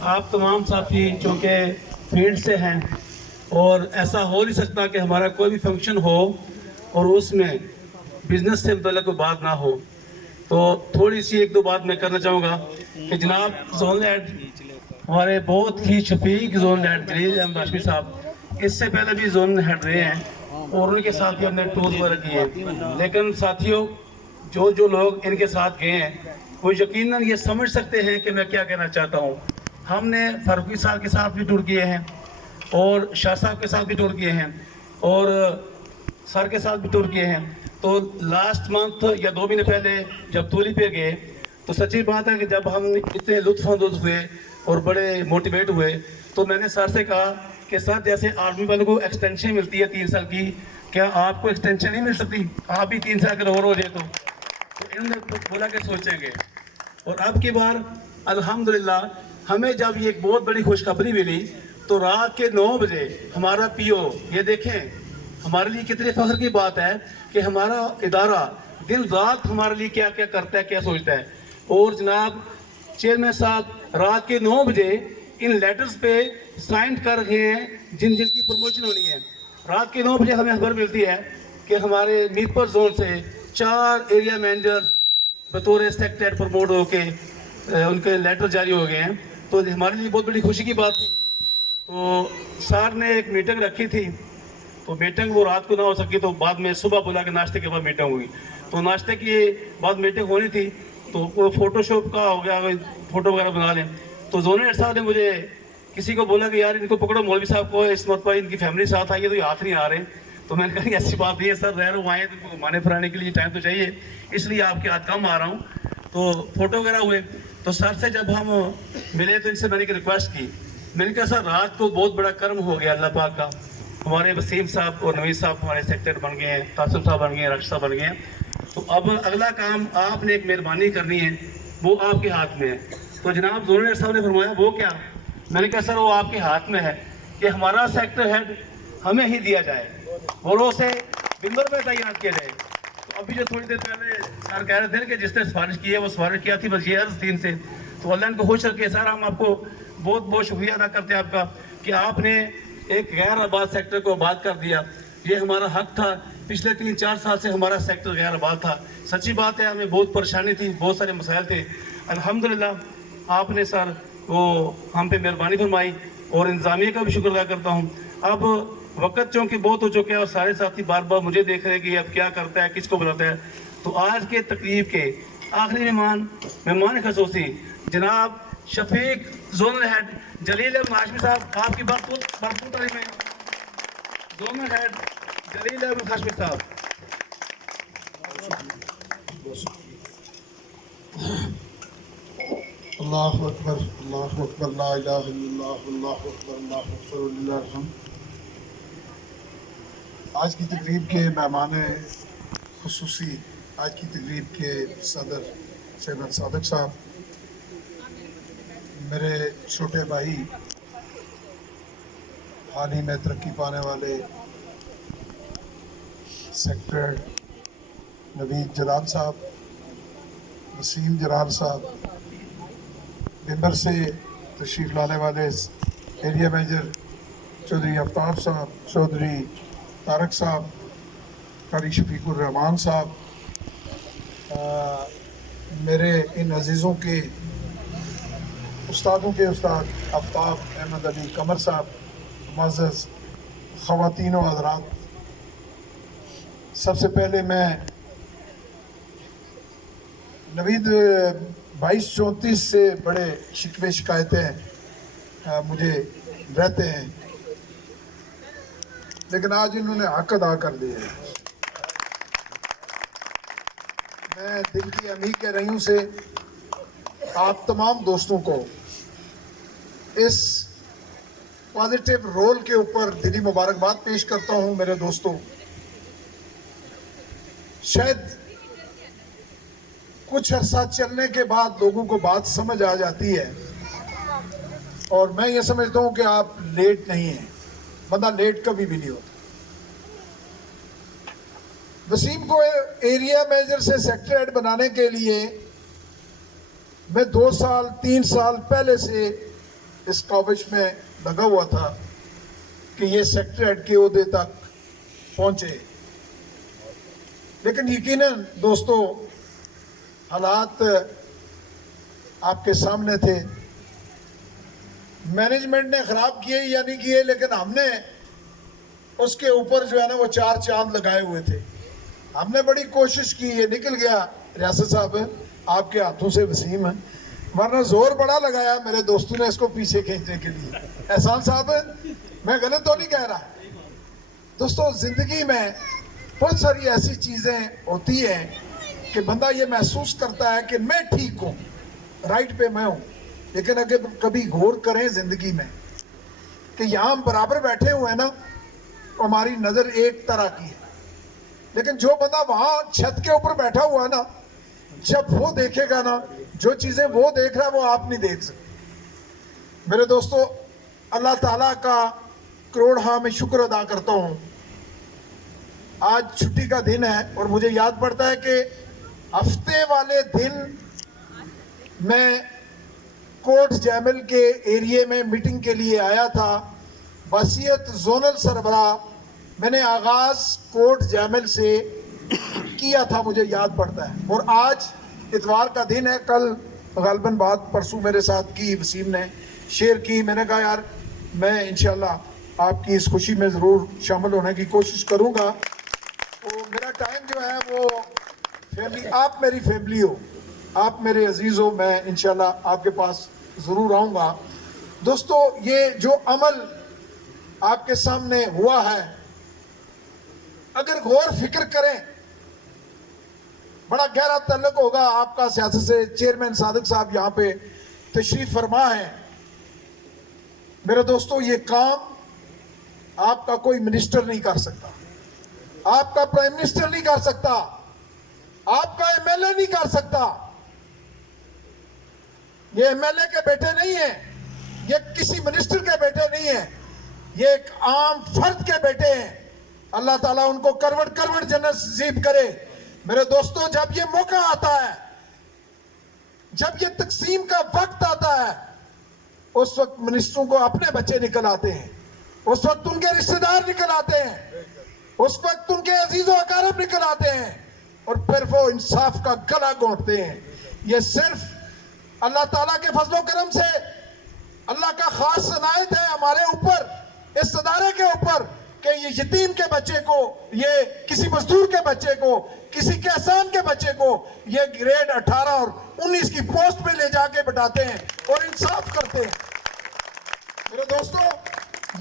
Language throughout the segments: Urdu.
آپ تمام ساتھی چونکہ فیلڈ سے ہیں اور ایسا ہو نہیں سکتا کہ ہمارا کوئی بھی فنکشن ہو اور اس میں بزنس سے متعلق کوئی بات نہ ہو، تو تھوڑی سی ایک دو بات میں کرنا چاہوں گا کہ جناب زون ہیڈ ہمارے بہت ہی شفیق زون ہیڈ جلیل احمد ہاشمی صاحب اس سے پہلے بھی زون ہیڈ رہے ہیں اور ان کے ساتھ بھی ہم نے ٹور وغیرہ کیے، لیکن ساتھیوں جو لوگ ان کے ساتھ گئے ہیں وہ یقیناً یہ سمجھ سکتے ہیں کہ میں کیا کہنا چاہتا ہوں۔ ہم نے فاروقی صاحب کے ساتھ بھی ٹور کیے ہیں اور شاہ صاحب کے ساتھ بھی ٹور کیے ہیں اور سر کے ساتھ بھی ٹور کیے ہیں، تو لاسٹ منتھ یا 2 مہینے پہلے جب تولی پہ گئے تو سچی بات ہے کہ جب ہم اتنے لطف اندوز ہوئے اور بڑے موٹیویٹ ہوئے تو میں نے سر سے کہا کہ سر جیسے آرمی والوں کو ایکسٹینشن ملتی ہے 3 سال کی، کیا آپ کو ایکسٹینشن نہیں مل سکتی؟ آپ بھی 3 سال کے اور ہو جائے تو انہوں نے بولا کہ سوچیں گے۔ اور اب کی بار الحمدللہ ہمیں جب یہ ایک بہت بڑی خوشخبری ملی تو رات کے 9 بجے ہمارا پی او، یہ دیکھیں ہمارے لیے کتنے فخر کی بات ہے کہ ہمارا ادارہ دن رات ہمارے لیے کیا کیا کرتا ہے، کیا سوچتا ہے، اور جناب چیئرمین صاحب رات کے 9 بجے ان لیٹرز پہ سائن کر رہے ہیں جن کی پروموشن ہونی ہے۔ رات کے 9 بجے ہمیں خبر ملتی ہے کہ ہمارے میرپور زون سے 4 ایریا مینیجر بطور سیکٹریٹ پروموٹ ہو کے ان کے لیٹر جاری ہو گئے ہیں، تو ہمارے لیے بہت بڑی خوشی کی بات تھی۔ تو سر نے ایک میٹنگ رکھی تھی، تو میٹنگ وہ رات کو نہ ہو سکی تو بعد میں صبح بولا کہ ناشتے کے بعد میٹنگ ہوئی، تو ناشتے کی بعد میٹنگ ہونی تھی تو وہ فوٹو شاپ کا ہو گیا، فوٹو وغیرہ بنا لیں، تو زون ہیڈ صاحب نے مجھے کسی کو بولا کہ یار ان کو پکڑو، مولوی صاحب کو اس مرتبہ ان کی فیملی ساتھ آئی ہے تو یہ ہاتھ نہیں آ رہے، تو میں نے کہا ایسی بات نہیں ہے سر، رہ وہ آئے ہیں تو ان کو گھمانے پھرانے کے لیے ٹائم تو چاہیے، اس لیے آپ کے ہاتھ کم آ رہا ہوں۔ تو فوٹو وغیرہ ہوئے تو سر سے جب ہم ملے تو ان سے میں نے ایک ریکویسٹ کی، میں نے کہا سر رات کو بہت بڑا کرم ہو گیا اللہ پاک کا، ہمارے وسیم صاحب اور نوید صاحب ہمارے سیکٹر بن گئے ہیں، قاسم صاحب بن گئے ہیں، راشد صاحب بن گئے ہیں، تو اب اگلا کام آپ نے ایک مہربانی کرنی ہے، وہ آپ کے ہاتھ میں ہے۔ تو جناب زون ہیڈ صاحب نے فرمایا وہ کیا؟ میں نے کہا سر وہ آپ کے ہاتھ میں ہے کہ ہمارا سیکٹر ہیڈ ہمیں ہی دیا جائے اور اسے ممبر پہ تعینات کیا جائے۔ تو ابھی جو تھوڑی دیر پہلے سر کہہ رہے تھے کہ جس نے سفارش کی ہے وہ سفارش کیا تھی، بس یہ عرض تھی ان سے، تو اللہ ان کو خوش رکھے۔ سر ہم آپ کو بہت بہت شکریہ ادا کرتے ہیں آپ کا کہ آپ نے ایک غیر آباد سیکٹر کو آباد کر دیا، یہ ہمارا حق تھا، پچھلے 3-4 سال سے ہمارا سیکٹر غیر آباد تھا، سچی بات ہے ہمیں بہت پریشانی تھی، بہت سارے مسائل تھے، الحمدللہ آپ نے سر وہ ہم پہ مہربانی فرمائی اور انتظامیہ کا بھی شکر ادا کرتا ہوں۔ اب وقت چونکہ بہت ہو چکے ہیں اور سارے ساتھی بار بار مجھے دیکھ رہے ہیں کہ اب کیا کرتا ہے، کس کو بلاتا ہے، تو آج کے تقریب کے آخری مہمان خصوصی جناب شفیق زونل ہیڈ جلیل احمد ہاشمی صاحب، آپ کی بھرپور تعریفیں۔ زونل ہیڈ جلیل احمد ہاشمی صاحب۔ اللہ اکبر، اللہ اکبر، لا الہ الا اللہ، اللہ اکبر، اللہ اکبر وللہ الحمد۔ آج کی تقریب کے مہمان خصوصی، آج کی تقریب کے صدر چیئرمین صادق صاحب، میرے چھوٹے بھائی، حال ہی میں ترقی پانے والے سیکٹر نوید جلال صاحب، وسیم جلال صاحب، ممبر سے تشریف لانے والے ایریا مینیجر چودھری آفتاب صاحب، چودھری طارق صاحب، قاری شفیق الرحمان صاحب، میرے ان عزیزوں کے استادوں کے استاد آفتاب احمد علی قمر صاحب، معزز خواتین و حضرات، سب سے پہلے میں نوید 22-34 سے بڑے شکوے شکایتیں مجھے رہتے ہیں، لیکن آج انہوں نے حق ادا کر لیا ہے۔ میں دل کی امی کے رہیوں سے آپ تمام دوستوں کو اس پازیٹیو رول کے اوپر دلی مبارکباد پیش کرتا ہوں۔ میرے دوستوں، شاید کچھ عرصہ چلنے کے بعد لوگوں کو بات سمجھ آ جاتی ہے اور میں یہ سمجھتا ہوں کہ آپ لیٹ نہیں ہیں، بندہ لیٹ کبھی بھی نہیں ہوتا۔ وسیم کو ایریا مینیجر سے سیکٹر ہیڈ بنانے کے لیے میں 2 سال 3 سال پہلے سے اس کاوش میں لگا ہوا تھا کہ یہ سیکٹر ہیڈ کے عہدے تک پہنچے، لیکن یقیناً دوستو حالات آپ کے سامنے تھے. مینجمنٹ نے خراب کیے یا نہیں کیے، لیکن ہم نے اس کے اوپر جو ہے نا وہ 4 چاند لگائے ہوئے تھے. ہم نے بڑی کوشش کی، یہ نکل گیا ریاست صاحب آپ کے ہاتھوں سے وسیم ہے، ورنہ زور بڑا لگایا میرے دوستوں نے اس کو پیچھے کھینچنے کے لیے. احسان صاحب میں غلط تو نہیں کہہ رہا. دوستو زندگی میں بہت ساری ایسی چیزیں ہوتی ہیں کہ بندہ یہ محسوس کرتا ہے کہ میں ٹھیک ہوں، رائٹ پہ میں ہوں، لیکن اگر کبھی غور کریں زندگی میں کہ یہاں ہم برابر بیٹھے ہوئے ہیں نا، ہماری نظر ایک طرح کی ہے، لیکن جو بندہ وہاں چھت کے اوپر بیٹھا ہوا ہے نا، جب وہ دیکھے گا نا جو چیزیں وہ دیکھ رہا ہے وہ آپ نہیں دیکھ سکتے. میرے دوستو اللہ تعالیٰ کا کروڑ ہاں میں شکر ادا کرتا ہوں. آج چھٹی کا دن ہے اور مجھے یاد پڑتا ہے کہ ہفتے والے دن میں کوٹ جیمل کے ایریے میں میٹنگ کے لیے آیا تھا. وصیت زونل سربراہ میں نے آغاز کوٹ جیمل سے کیا تھا، مجھے یاد پڑتا ہے. اور آج اتوار کا دن ہے، کل غالباً بات پرسوں میرے ساتھ کی وسیم نے شیئر کی. میں نے کہا یار میں انشاءاللہ آپ کی اس خوشی میں ضرور شامل ہونے کی کوشش کروں گا. تو میرا ٹائم جو ہے وہ فیملی، آپ میری فیملی ہو، آپ میرے عزیز ہو، میں انشاءاللہ آپ کے پاس ضرور آؤں گا. دوستو یہ جو عمل آپ کے سامنے ہوا ہے، اگر غور فکر کریں بڑا گہرا تعلق ہوگا آپ کا سیاست سے. چیئرمین صادق صاحب یہاں پہ تشریف فرما ہے. میرے دوستو یہ کام آپ کا کوئی منسٹر نہیں کر سکتا، آپ کا پرائم منسٹر نہیں کر سکتا، آپ کا ایم ایل اے نہیں کر سکتا. یہ ایم ایل اے کے بیٹے نہیں ہیں، یہ کسی منسٹر کے بیٹے نہیں ہیں، یہ ایک عام فرد کے بیٹے ہیں. اللہ تعالیٰ ان کو کروڑ کروڑ جنت نصیب کرے. میرے دوستو جب یہ موقع آتا ہے، جب یہ تقسیم کا وقت آتا ہے، اس وقت منسٹروں کو اپنے بچے نکل آتے ہیں، اس وقت ان کے رشتہ دار نکل آتے ہیں، اس وقت ان کے عزیز و اقارب نکل آتے ہیں، اور پھر وہ انصاف کا گلا گھونٹتے ہیں. یہ صرف اللہ تعالیٰ کے فضل و کرم سے اللہ کا خاص عنایت ہے ہمارے اوپر، اس ادارے کے اوپر، کہ یہ یتیم کے بچے کو، یہ کسی مزدور کے بچے کو، کسی کسان کے بچے کو یہ گریڈ 18 اور 19 کی پوسٹ پہ لے جا کے بٹھاتے ہیں اور انصاف کرتے ہیں. میرے دوستو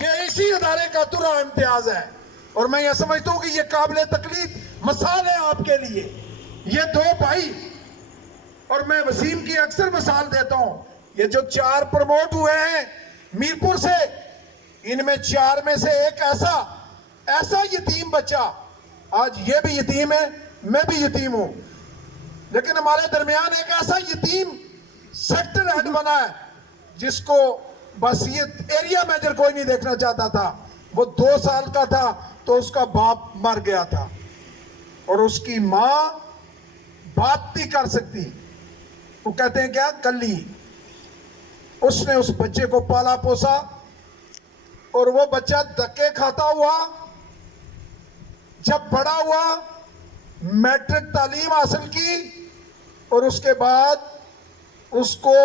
یہ اسی ادارے کا ترا امتیاز ہے، اور میں یہ سمجھتا ہوں کہ یہ قابل تقلید مثال ہے آپ کے لیے. یہ 2 بھائی، اور میں وسیم کی اکثر مثال دیتا ہوں، یہ جو 4 پروموٹ ہوئے ہیں میرپور سے، ان میں 4 میں سے ایک ایسا یتیم بچہ، آج یہ بھی یتیم ہے، میں بھی یتیم ہوں، لیکن ہمارے درمیان ایک ایسا یتیم سیکٹر ہیڈ بنا ہے جس کو وصیت ایریا میجر کوئی نہیں دیکھنا چاہتا تھا. وہ 2 سال کا تھا تو اس کا باپ مر گیا تھا، اور اس کی ماں بات نہیں کر سکتی. وہ کہتے ہیں کیا کلی. اس نے اس بچے کو پالا پوسا، اور وہ بچہ دھکے کھاتا ہوا جب بڑا ہوا، میٹرک تعلیم حاصل کی، اور اس کے بعد اس کو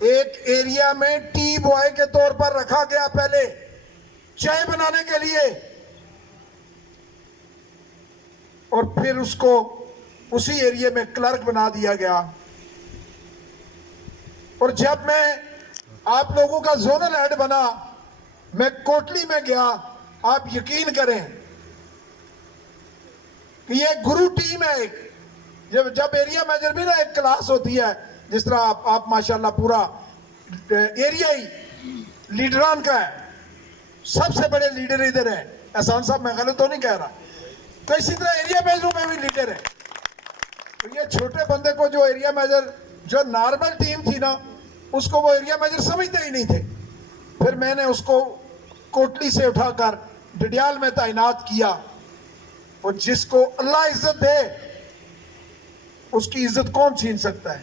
ایک ایریا میں ٹی بوائے کے طور پر رکھا گیا، پہلے چائے بنانے کے لیے، اور پھر اس کو اسی ایریا میں کلرک بنا دیا گیا. اور جب میں آپ لوگوں کا زونل ہیڈ بنا، میں کوٹلی میں گیا، آپ یقین کریں کہ یہ گرو ٹیم ہے. ایک جب ایریا میجر بھی نا ایک کلاس ہوتی ہے، جس طرح آپ ماشاءاللہ پورا ایریا ہی لیڈران کا ہے، سب سے بڑے لیڈر ادھر ہیں. احسان صاحب میں غلط تو نہیں کہہ رہا؟ تو اسی طرح ایریا میجروں میں بھی لیڈر ہے. تو یہ چھوٹے بندے کو جو ایریا میجر، جو نارمل ٹیم تھی نا، اس کو وہ ایریا میجر سمجھتے ہی نہیں تھے. پھر میں نے اس کو کوٹلی سے اٹھا کر ڈڈیال میں تعینات کیا، اور جس کو اللہ عزت دے اس کی عزت کون چھین سکتا ہے.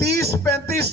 30, 35,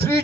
3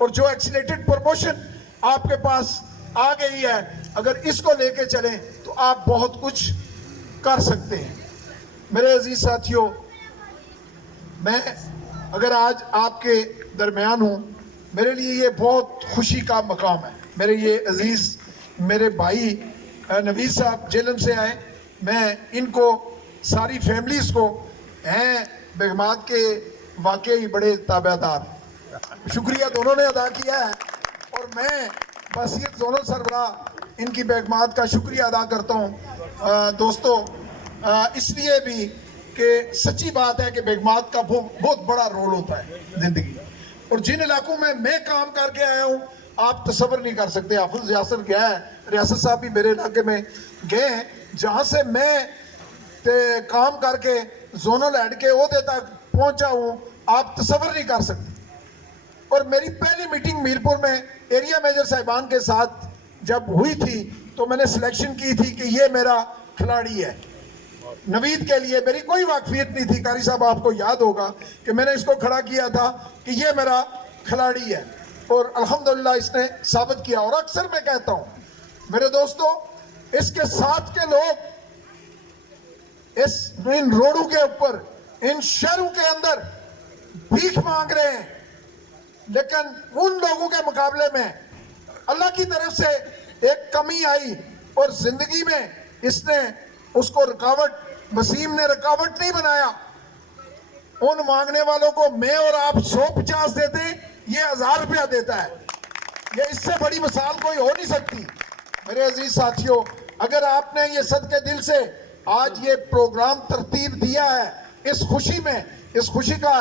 اور جو ایکسیلیٹڈ پروموشن آپ کے پاس آ گئی ہے، اگر اس کو لے کے چلیں تو آپ بہت کچھ کر سکتے ہیں۔ میرے عزیز ساتھیوں، میں اگر آج آپ کے درمیان ہوں، میرے لیے یہ بہت خوشی کا مقام ہے۔ میرے یہ عزیز میرے بھائی نوید صاحب جیلم سے آئے، میں ان کو ساری فیملیز کو ہیں بیگمات کے واقعی بڑے تابع دار، شکریہ دونوں نے ادا کیا ہے، اور میں بس یہ دونوں سربراہ ان کی بیگمات کا شکریہ ادا کرتا ہوں دوستو، اس لیے بھی کہ سچی بات ہے کہ بیگمات کا بہت بڑا رول ہوتا ہے زندگی، اور جن علاقوں میں کام کر کے آیا ہوں آپ تصور نہیں کر سکتے۔ حافظ یاسر گیا ہے، ریاست صاحب بھی میرے علاقے میں گئے ہیں، جہاں سے میں کام کر کے زونل ہیڈ کے عہدے تک پہنچا ہوں، آپ تصور نہیں کر سکتے۔ اور میری پہلی میٹنگ میرپور میں ایریا میجر صاحبان کے ساتھ جب ہوئی تھی تو میں نے سلیکشن کی تھی کہ یہ میرا کھلاڑی ہے۔ نوید کے لیے میری کوئی واقفیت نہیں تھی، قاری صاحب آپ کو یاد ہوگا کہ میں نے اس کو کھڑا کیا تھا کہ یہ میرا کھلاڑی ہے، اور الحمدللہ اس نے ثابت کیا۔ اور اکثر میں کہتا ہوں میرے دوستو، اس کے ساتھ کے لوگ ان روڈوں کے اوپر، ان شہروں کے اندر بھیک مانگ رہے ہیں، لیکن ان لوگوں کے مقابلے میں اللہ کی طرف سے ایک کمی آئی، اور زندگی میں اس نے اس کو رکاوٹ، وسیم نے رکاوٹ نہیں بنایا۔ ان مانگنے والوں کو میں اور آپ 150 دیتے ہیں، یہ 1000 روپیہ دیتا ہے۔ یہ اس سے بڑی مثال کوئی ہو نہیں سکتی۔ میرے عزیز ساتھیوں، اگر آپ نے یہ صدقے دل سے آج یہ پروگرام ترتیب دیا ہے، اس خوشی میں اس خوشی کا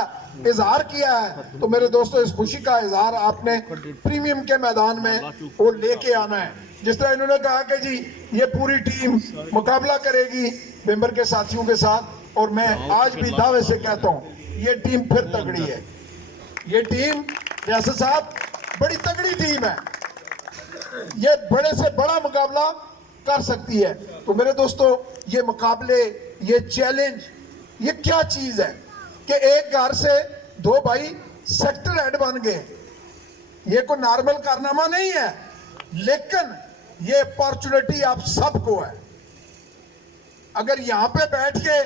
اظہار کیا ہے، تو میرے دوستو اس خوشی کا اظہار آپ نے پریمیم کے میدان میں وہ لے کے آنا ہے۔ جس طرح انہوں نے کہا کہ جی یہ پوری ٹیم مقابلہ کرے گی ممبر کے ساتھیوں کے ساتھ، اور میں آج بھی دعوے سے کہتا ہوں یہ ٹیم پھر تگڑی ہے۔ یہ ٹیم ریاست صاحب بڑی تگڑی ٹیم ہے، یہ بڑے سے بڑا مقابلہ کر سکتی ہے۔ تو میرے دوستو، یہ مقابلے، یہ چیلنج، یہ کیا چیز ہے کہ ایک گھر سے 2 بھائی سیکٹر ہیڈ بن گئے، یہ کوئی نارمل کارنامہ نہیں ہے، لیکن یہ اپارچونٹی آپ سب کو ہے۔ اگر یہاں پہ بیٹھ کے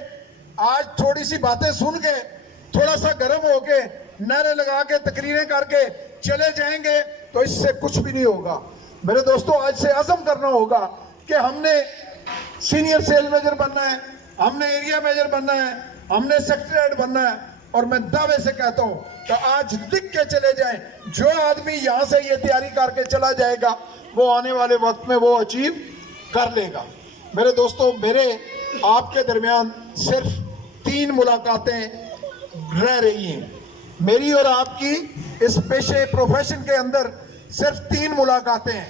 آج تھوڑی سی باتیں سن کے، تھوڑا سا گرم ہو کے، نعرے لگا کے، تقریریں کر کے چلے جائیں گے تو اس سے کچھ بھی نہیں ہوگا۔ میرے دوستو، آج سے عزم کرنا ہوگا کہ ہم نے سینئر سیل میجر بننا ہے، ہم نے ایریا میجر بننا ہے، ہم نے سیکٹر ہیڈ بننا ہے، اور میں دعوے سے کہتا ہوں کہ آج لکھ کے چلے جائیں، جو آدمی یہاں سے یہ تیاری کر کے چلا جائے گا وہ آنے والے وقت میں وہ اچیو کر لے گا۔ میرے دوستو، میرے آپ کے درمیان صرف 3 ملاقاتیں رہ رہی ہیں، میری اور آپ کی اس پیشے پروفیشن کے اندر صرف 3 ملاقاتیں ہیں،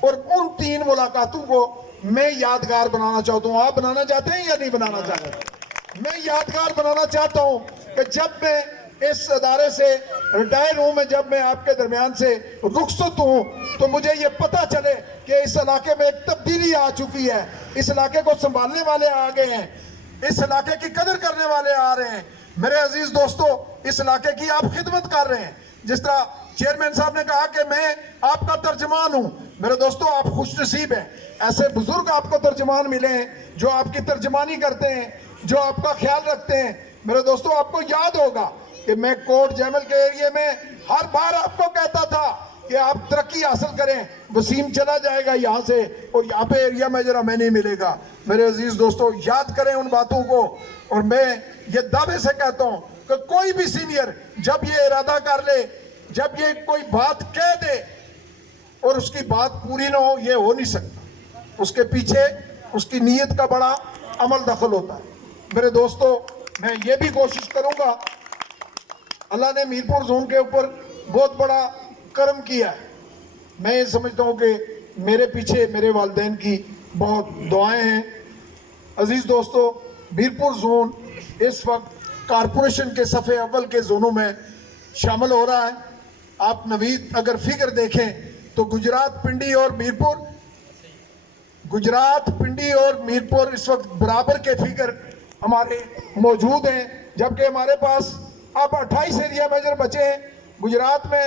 اور ان 3 ملاقاتوں کو میں یادگار بنانا چاہتا ہوں۔ آپ بنانا چاہتے ہیں یا نہیں بنانا چاہتے؟ میں یادگار بنانا چاہتا ہوں کہ جب میں اس ادارے سے ریٹائر ہوں، میں جب میں آپ کے درمیان سے رخصت ہوں، تو مجھے یہ پتہ چلے کہ اس علاقے میں ایک تبدیلی آ چکی ہے، اس علاقے کو سنبھالنے والے آ گئے ہیں، اس علاقے کی قدر کرنے والے آ رہے ہیں۔ میرے عزیز دوستو، اس علاقے کی آپ خدمت کر رہے ہیں۔ جس طرح چیئرمین صاحب نے کہا کہ میں آپ کا ترجمان ہوں، میرے دوستو آپ خوش نصیب ہیں، ایسے بزرگ آپ کو ترجمان ملے ہیں جو آپ کی ترجمانی کرتے ہیں، جو آپ کا خیال رکھتے ہیں۔ میرے دوستو، آپ کو یاد ہوگا کہ میں کوٹ جیمل کے ایریے میں ہر بار آپ کو کہتا تھا کہ آپ ترقی حاصل کریں، وسیم چلا جائے گا یہاں سے اور یہاں پہ ایریا میجر ہمیں نہیں ملے گا۔ میرے عزیز دوستو، یاد کریں ان باتوں کو، اور میں یہ دعوے سے کہتا ہوں کہ کوئی بھی سینئر جب یہ ارادہ کر لے، جب یہ کوئی بات کہہ دے اور اس کی بات پوری نہ ہو، یہ ہو نہیں سکتا، اس کے پیچھے اس کی نیت کا بڑا عمل دخل ہوتا ہے۔ میرے دوستو، میں یہ بھی کوشش کروں گا، اللہ نے میرپور زون کے اوپر بہت بڑا کرم کیا ہے، میں یہ سمجھتا ہوں کہ میرے پیچھے میرے والدین کی بہت دعائیں ہیں۔ عزیز دوستو، میرپور زون اس وقت کارپوریشن کے صفحے اول کے زونوں میں شامل ہو رہا ہے۔ آپ نوید اگر فگر دیکھیں تو گجرات، پنڈی اور میرپور اس وقت برابر کے فگر ہمارے موجود ہیں، جبکہ ہمارے پاس اب 28 ایریا میجر بچے ہیں۔ گجرات میں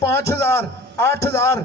5,000, 8,000